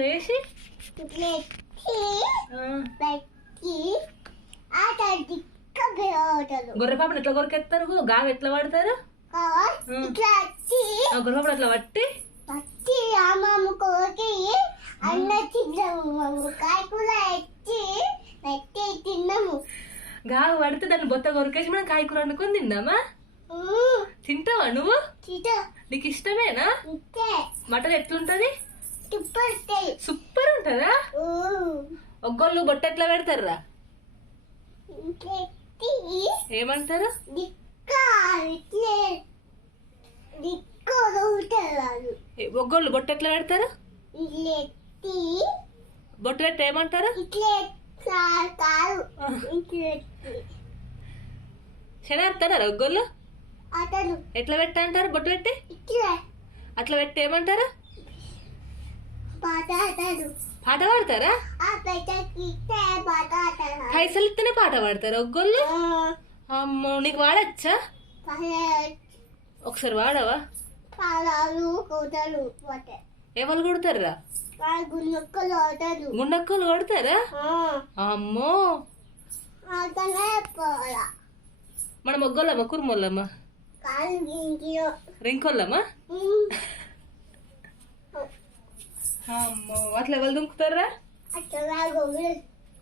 లేచి గొర్రెపాపను ఎట్లా కొరికెత్తారు? గావి ఎట్లా పడతారు? గొర్రెపాపను అట్లా పట్టి గావి పడితే దాన్ని బొత్త కొరికేసి మనం కాయకూర వండుకొని తిందామా? తింటావా నువ్వు? నీకు ఇష్టమేనా? మటన్ ఎట్లుంటది? సూపర్ ఉంటదా? ఒగ్గోళ్ళు బొట్ట ఎట్లా పెడతారా? ఏమంటారు? ఒగ్గోళ్ళు బొట్ట ఎట్లా పెడతారు? బొట్టు పెట్టి ఏమంటారు? శనార్తారా ఒగ్గోళ్ళు? ఎట్లా పెట్టా అంటారు? బొట్టు పెట్టి అట్లా పెట్టి ఏమంటారు? పాట పాడతారా? పైసలు ఇస్తేనే పాట పాడతారా ఒగ్గోళ్ళు? అమ్మో, నీకు వాడచ్చా? ఒకసారి వాడవా? ఎవరు కొడతారా? గుండక్కలు కొడతారా? అమ్మో, మనం ఒగ్గోళ్ళమ్మా కుర్మోళ్ళమ్మా రింకొల్లమ్మా? అమ్మో, అట్లా ఎవరు దుంకుతారా?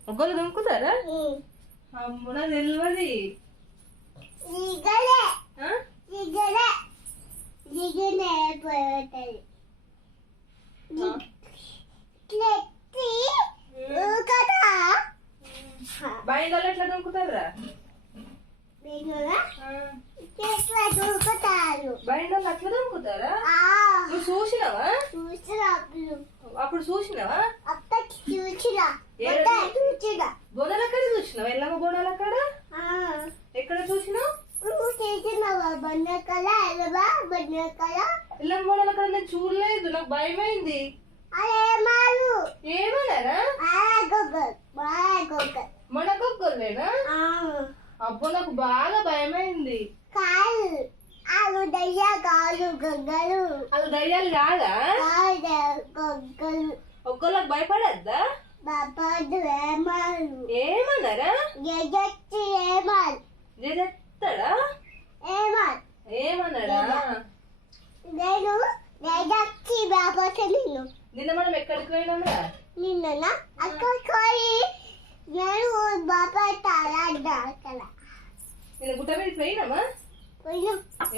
ఒగ్గోళ్ళు దుంకుతారా? అమ్మో, నాకు తెలియదు. బయట ఎట్లా దుంకుతారా? బయట అట్లా దుంకుతారా? నువ్వు చూసినావా? అప్పుడు చూసినావా? బోనాల కాడ చూసినావా? ఎల్లమ్మ బోనాల కాడ ఎక్కడ చూసినావు? ఎల్లమ్మ బోనాల కాడ నేను చూడలేదు, నాకు భయమైంది. ఏమన్నారా? మన గొగ్గోళ్ళేనా? అబ్బో, నాకు బాగా భయమైంది. అది దయ్యాలు కాదా? ఒక్కళ్ళకి భయపడద్దా? ఏమన్నారా? జెత్తాడా? ఏమన్నాడా? నిన్న మనం ఎక్కడికి పోయినాంరా? నిన్న నిన్న గుట్ట మీద పోయినామా?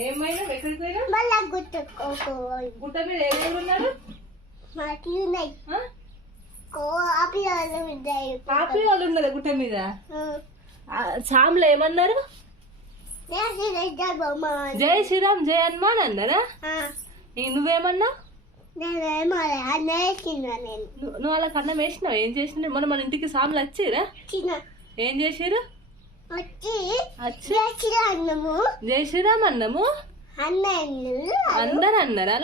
ఏమైనా ఎక్కడికి పోయినా? గుట్ట మీద ఎవరు ఉన్నారు? పాపి వాళ్ళు ఉన్నదా గుట్ట మీద? సాములు ఏమన్నారు? జై శ్రీరామ్ జై హనుమాన్ అన్నారా? నువ్వేమన్నావు? నువ్వు వాళ్ళకి అన్నం వేసినావు? ఏం చేసిన? మన ఇంటికి సాములు వచ్చిరా? ఏం చేసారు? జై శ్రీరామ్ అన్నము అందరు అన్నారా?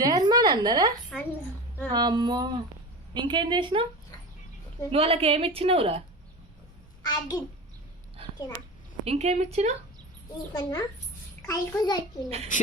జై హనుమాన్ అన్నారా? అమ్మో, ఇంకేం చేసినావు? నువ్వు వాళ్ళకి ఏమి ఇచ్చినావురా? ఇంకేమి ఇచ్చినావు?